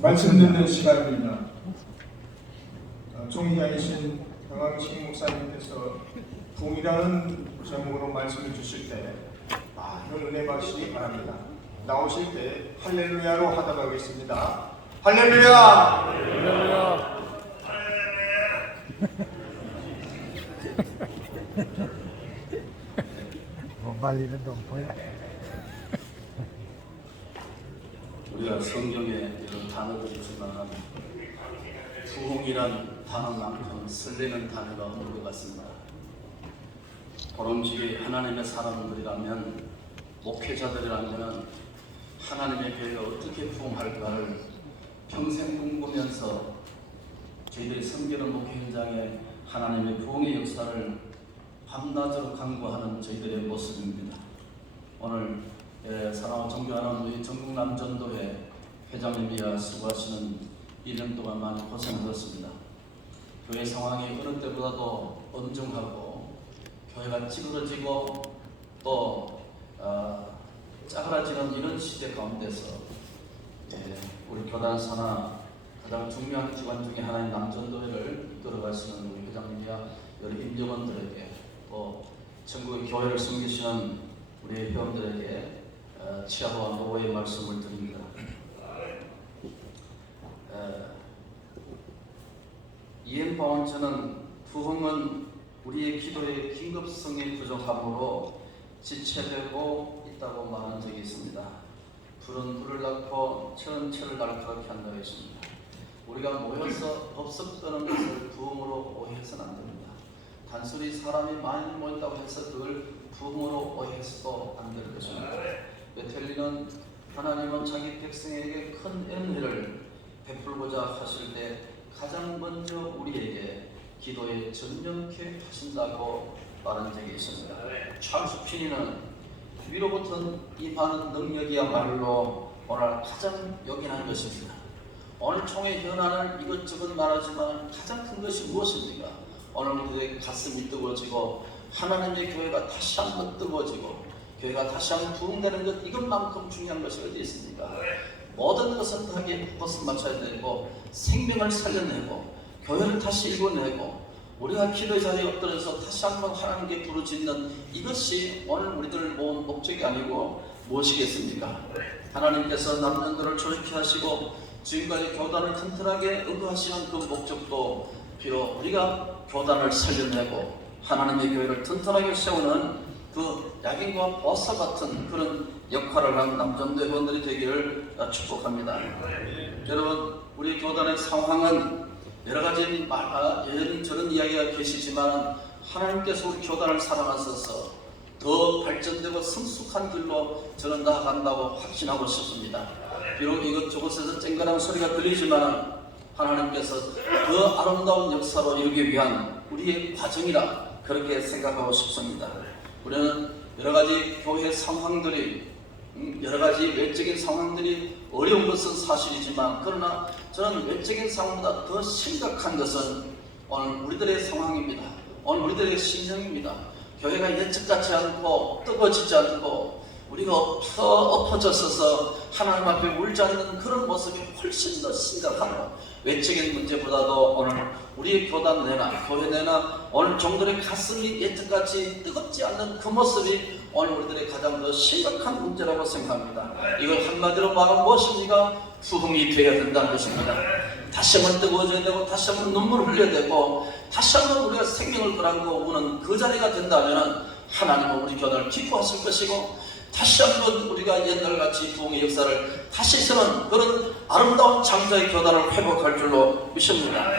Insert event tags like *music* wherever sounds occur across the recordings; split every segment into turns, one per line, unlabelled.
말씀 듣는 시간입니다. 어, 종의장이신 경항식 목사님께서 붕이라는 제목으로 말씀을 주실 때 많은 은혜 받으시기 바랍니다. 나오실 때 할렐루야로 하다가 하겠습니다. 할렐루야! *laughs*
못 말리는 동포야.
우리가 성경에 이런 단어들이 있지만 부흥이란 단어만큼 설레는 단어가 없는 것 같습니다. 보름직이 하나님의 사람들이라면 목회자들이라면 하나님의 교회가 어떻게 부흥할까를 평생 꿈꾸면서 저희들이 섬기는 목회 현장에 하나님의 부흥의 역사를 밤낮으로 강구하는 저희들의 모습입니다. 오늘 예, 사랑하고 존경하는 우리 전국 남전도회 회장님이야 수고하시는 1년 동안 많이 고생하셨습니다. 교회 상황이 어느 때보다도 엄중하고 교회가 찌그러지고 또 어, 짜그라지는 이런 시대 가운데서 예, 우리 교단 산하 가장 중요한 기관 중에 하나인 남전도회를 이끌어 가시는 우리 회장님이야 여러 임직원들에게 또 전국의 교회를 섬기시는 우리 회원들에게 어, 치아와 노의 말씀을 드립니다. 어, 이엔 바운처는 부흥은 우리의 기도의 긴급성이 부족함으로 지체되고 있다고 말한 적이 있습니다. 불은 불을 낳고 철은 철을 날카롭게 한다고 했습니다. 우리가 모여서 법석 떠는 것을 부흥으로 오해해서는 안 됩니다. 단순히 사람이 많이 모였다고 해서 그걸 부흥으로 오해해서도 안 될 것입니다. 베텔리는 하나님은 자기 백성에게 큰 은혜를 베풀고자 하실 때 가장 먼저 우리에게 기도에 전념케 하신다고 말한 적이 있습니다. 찰스 피니는 위로부터 임하는 능력이야말로 오늘 가장 요긴한 것입니다. 오늘 총회 현안을 이것저것 말하지만 가장 큰 것이 무엇입니까? 오늘 우리의 가슴이 뜨거워지고 하나님의 교회가 다시 한번 뜨거워지고 교회가 다시 한번 부흥되는 것 이것만큼 중요한 것이 어디 있습니까? 모든 것은 하기에 포커스 맞춰야 되고 생명을 살려내고 교회를 다시 일궈내고 우리가 기도 자리에 엎드려서 다시 한번 하나님께 부르짖는 이것이 오늘 우리들을 모은 목적이 아니고 무엇이겠습니까? 하나님께서 남녀들을 조직케 하시고 지금까지 교단을 튼튼하게 의거하시는 그 목적도 비록 우리가 교단을 살려내고 하나님의 교회를 튼튼하게 세우는 그 약인과 보사 같은 그런 역할을 한 남전대 회원들이 되기를 축복합니다. 여러분 우리 교단의 상황은 여러 가지 말, 아, 이런 저런 이야기가 계시지만 하나님께서 우리 교단을 사랑하셔서 더 발전되고 성숙한 길로 저는 나아간다고 확신하고 싶습니다. 비록 이것저것에서 쨍그랑 소리가 들리지만 하나님께서 더 아름다운 역사로 이루기 위한 우리의 과정이라 그렇게 생각하고 싶습니다. 우리는 여러 가지 교회 상황들이 음, 여러 가지 외적인 상황들이 어려운 것은 사실이지만 그러나 저는 외적인 상황보다 더 심각한 것은 오늘 우리들의 상황입니다. 오늘 우리들의 심령입니다. 교회가 예측 같지 않고 뜨거워지지 않고 우리가 엎어, 엎어졌어서 하나님 앞에 울지 않는 그런 모습이 훨씬 더 심각한 외적인 문제보다도 오늘 우리의 교단 내나 교회 내나 오늘 종들의 가슴이 예측같이 뜨겁지 않는 그 모습이 오늘 우리들의 가장 더 심각한 문제라고 생각합니다. 이걸 한마디로 말하면 무엇입니까? 부흥이 되어야 된다는 것입니다. 다시 한번 뜨거워져야 되고 다시 한번 눈물을 흘려야 되고 다시 한번 우리가 생명을 걸안고 우는 그 자리가 된다면 하나님은 우리 교단을 기뻐하실 것이고 다시 한번 우리가 옛날같이 부흥의 역사를 다시 서는 그런 아름다운 장자의 교단을 회복할 줄로 믿습니다.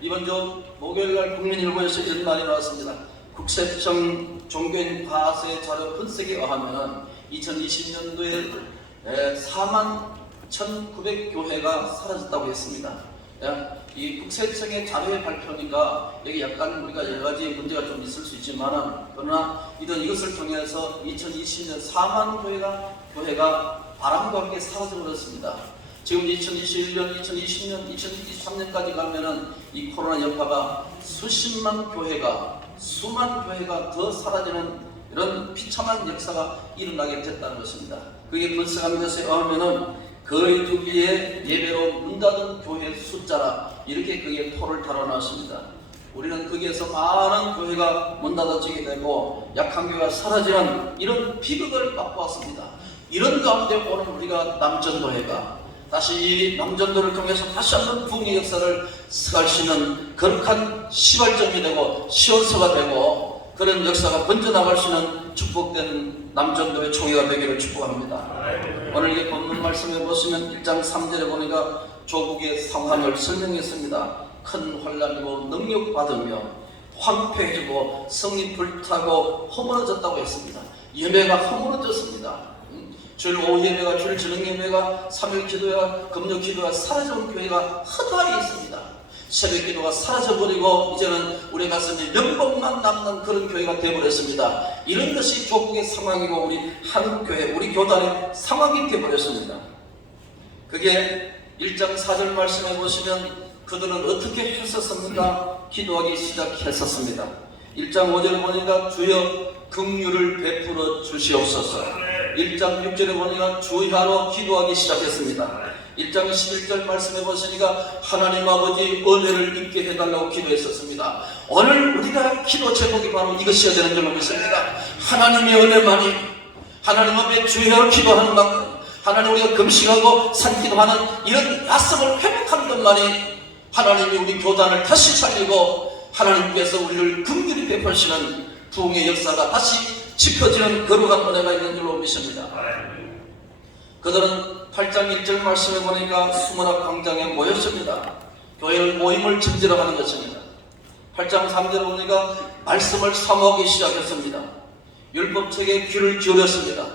이번 주 목요일날 국민일보에서 이런 말이 나왔습니다. 국세청 종교인 과세 자료 분석에 의하면 2020년도에 4만 1,900 교회가 사라졌다고 했습니다. 예, 이 국세청의 자료의 발표니까 여기 약간 우리가 여러 가지 문제가 좀 있을 수 있지만 그러나 이런 이것을 통해서 2020년 4만 교회가 교회가 바람과 함께 사라져 버렸습니다. 지금 2021년, 2020년, 2023년까지 가면은 이 코로나 여파가 수십만 교회가 수만 교회가 더 사라지는 이런 비참한 역사가 일어나게 됐다는 것입니다. 그게 분석한 것에 의하면은 거리두기에 예배로 문 닫은 교회 숫자라 이렇게 그게 토를 달아놨습니다. 우리는 거기에서 많은 교회가 문 닫아지게 되고 약한 교회가 사라지는 이런 비극을 맛보았습니다. 이런 가운데 오늘 우리가 남전도회가 다시 이 남전도를 통해서 다시 한번 부흥의 역사를 서갈 수 있는 거룩한 시발점이 되고 시원서가 되고 그런 역사가 번져나갈 수 있는 축복된 남전도의 총회가 되기를 축복합니다. 오늘 이 본문 말씀에 보시면 1장 3절에 보니까 조국의 상황을 설명했습니다. 큰 환란이고 능력받으며 황폐해지고 성이 불타고 허물어졌다고 했습니다. 예배가 허물어졌습니다. 음, 줄 오후 예배가 줄 저녁 예배가 3일 기도가 금요 기도가 사라져온 교회가 허다히 있습니다. 새벽 기도가 사라져버리고 이제는 우리 가슴에 명복만 남는 그런 교회가 되어버렸습니다. 이런 것이 조국의 상황이고 우리 한국교회, 우리 교단의 상황이 되어버렸습니다. 그게 1장 4절 말씀해 보시면 그들은 어떻게 했었습니까? 기도하기 시작했었습니다. 1장 5절에 보니까 주여 긍휼을 베풀어 주시옵소서. 1장 6절에 보니까 주야로 기도하기 시작했습니다. 1장 11절 말씀해 보시니까 하나님 아버지 은혜를 입게 해달라고 기도했었습니다. 오늘 우리가 기도 제목이 바로 이것이어야 되는 줄로 믿습니다. 하나님의 은혜만이 하나님 앞에 주야로 기도하는 만큼 하나님 우리가 금식하고 산기도하는 이런 야성을 회복하는 것만이 하나님이 우리 교단을 다시 살리고 하나님께서 우리를 긍휼히 베푸시는 부흥의 역사가 다시 지켜지는 거룩한 은혜가 있는 줄로 믿습니다. 그들은 8장 1절 말씀에 보니까 수문학 광장에 모였습니다. 교회를 모임을 증지러 하는 것입니다. 8장 3절에 보니까 말씀을 사모하기 시작했습니다. 율법책에 귀를 기울였습니다.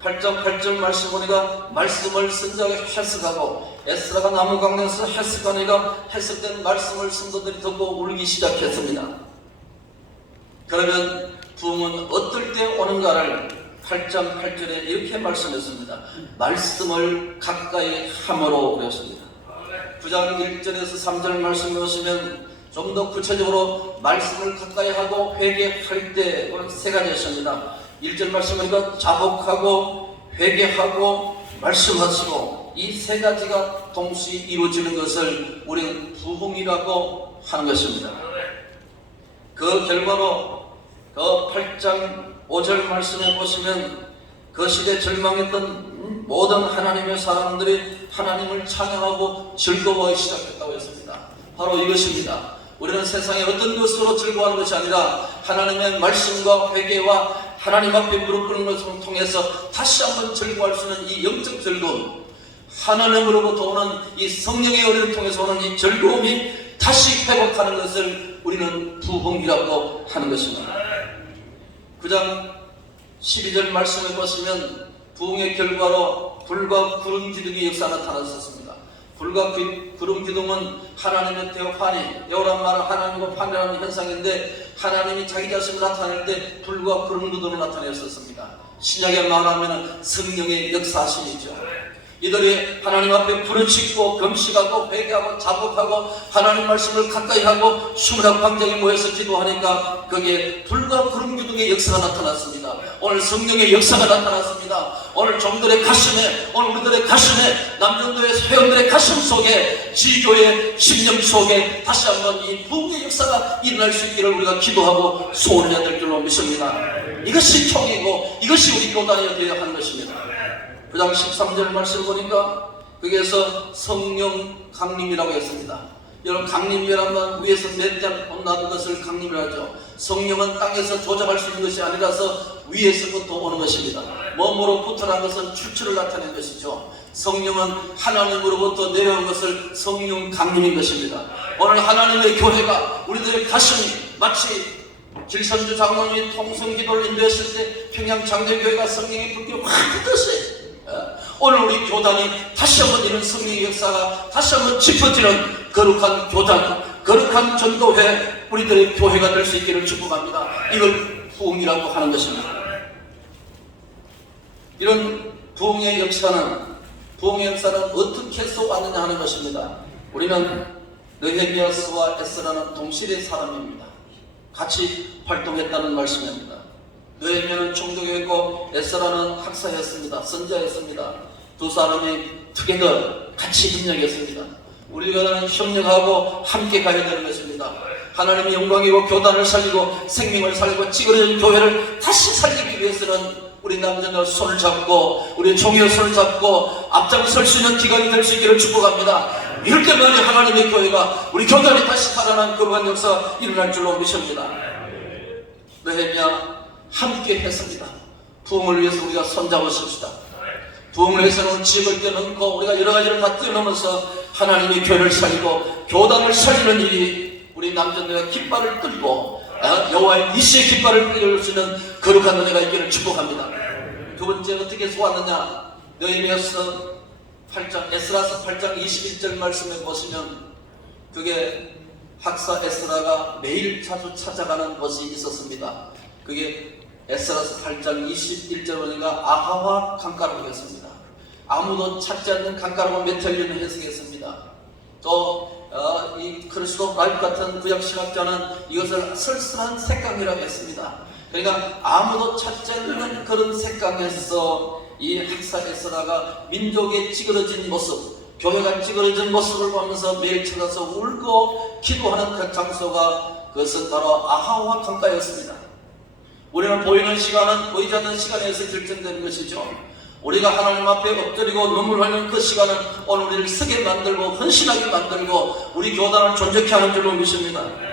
8장 8절 말씀 보니까 말씀을 선자가 해석하고 에스라가 나무 강에서 해석하니까 해석된 말씀을 성도들이 듣고 울기 시작했습니다. 그러면 부흥은 어떨 때 오는가를 8장 8절에 이렇게 말씀했습니다. 말씀을 가까이 함으로 그랬습니다. 9장 1절에서 3절 말씀 보시면 좀 더 구체적으로 말씀을 가까이 하고 회개할 때 오늘 세 가지였습니다. 1절 말씀하니까 자복하고 회개하고 말씀하시고 이 세 가지가 동시에 이루어지는 것을 우리는 부흥이라고 하는 것입니다. 그 결과로 그 8장 5절 말씀에 보시면 그 시대 절망했던 모든 하나님의 사람들이 하나님을 찬양하고 즐거워하기 시작했다고 했습니다. 바로 이것입니다. 우리는 세상의 어떤 것으로 즐거워하는 것이 아니라 하나님의 말씀과 회개와 하나님 앞에 무릎 꿇는 것을 통해서 다시 한번 즐거워할 수 있는 이 영적 즐거움 하나님으로부터 오는 이 성령의 은혜를 통해서 오는 이 즐거움이 다시 회복하는 것을 우리는 부흥이라고 하는 것입니다. 9장 12절 말씀해 보시면 부흥의 결과로 불과 구름 기둥의 역사가 나타났었습니다. 불과 그- 구름 기둥은 하나님의 대환이 여호란 말은 하나님과 판이라는 현상인데 하나님이 자기 자신을 나타낼 때 불과 구름 기둥을 나타냈었습니다. 신약에 말하면 성령의 역사하심이죠. 이들이 하나님 앞에 부르짖고 금식하고 회개하고 자복하고 하나님 말씀을 가까이 하고 수문학 광장에 모여서 기도하니까 거기에 불과 구름 기둥의 역사가 나타났습니다. 오늘 성령의 역사가 나타났습니다. 오늘 종들의 가슴에 오늘 우리들의 가슴에 남정도의 회원들의 가슴 속에 지교의 신념 속에 다시 한번 이 부흥의 역사가 일어날 수 있기를 우리가 기도하고 소원해야 될 줄로 믿습니다. 이것이 총이고 이것이 우리 교단이 되어야 하는 것입니다. 9장 13절 말씀 보니까 거기에서 성령 강림이라고 했습니다. 여러분 강림이라면 위에서 몇장 온다는 것을 강림이라 죠. 성령은 땅에서 조작할 수 있는 것이 아니라서 위에서부터 오는 것입니다. 몸으로부터라는 것은 출처를 나타내는 것이죠. 성령은 하나님으로부터 내려온 것을 성령 강림인 것입니다. 오늘 하나님의 교회가 우리들의 가슴이 마치 길선주 장로님이 통성기도를 인도했을 때 평양 장대교회가 성령의 불길을 확 떴어요. 어? 오늘 우리 교단이 다시 한번 이런 성령의 역사가 다시 한번 짚어지는 거룩한 교단, 거룩한 전도회, 우리들의 교회가 될 수 있기를 축복합니다. 이걸 부흥이라고 하는 것입니다. 이런 부흥의 역사는 부흥의 역사는 어떻게 해서 왔느냐 하는 것입니다. 우리는 느헤미야스와 에스라는 동시대 사람입니다. 같이 활동했다는 말씀입니다. 느헤미야는 총독이었고 에스라는 학사였습니다. 선자였습니다. 두 사람이 투게더 같이 협력했습니다. 우리 교단은 협력하고 함께 가야 되는 것입니다. 하나님의 영광이고 교단을 살리고 생명을 살리고 찌그러진 교회를 다시 살리기 위해서는 우리 남자들 손을 잡고 우리 종의 손을 잡고 앞장설 수 있는 기간이 될 수 있기를 축복합니다. 이럴 때만이 하나님의 교회가 우리 교단이 다시 살아난 그러한 역사 일어날 줄로 믿습니다. 느헤미야 함께 했습니다. 부흥을 위해서 우리가 손잡아 섭시다. 부흥을 위해서는 집을 뛰어넘고 우리가 여러 가지를 다 뛰어넘어서 하나님의 교회를 살리고 교단을 살리는 일이 우리 남자들의 깃발을 끌고 어, 여호와의 니시의 깃발을 끌릴 수 있는 거룩한 은혜가 있기를 축복합니다. 두 번째 어떻게 왔느냐? 느헤미야서 8장 에스라서 8장 21절 말씀에 보시면 그게 학사 에스라가 매일 자주 찾아가는 곳이 있었습니다. 그게 에스라서 8장 21절 보니까 아하와 강가라고 했습니다. 아무도 찾지 않는 강가라고 메텔리는 해석했습니다. 또 어, 이 크리스도 라이프 같은 구약 신학자는 이것을 쓸쓸한 색강이라고 했습니다. 그러니까 아무도 찾지 않는 그런 색강에서 이 학사 에스라가 민족의 찌그러진 모습, 교회가 찌그러진 모습을 보면서 매일 찾아서 울고 기도하는 그 장소가 그것은 바로 아하와 강가였습니다. 우리는 보이는 시간은 보이지 않는 시간에서 결정되는 것이죠. 우리가 하나님 앞에 엎드리고 눈물 흘리는 그 시간은 오늘 우리를 서게 만들고 헌신하게 만들고 우리 교단을 존재케 하는 줄로 믿습니다.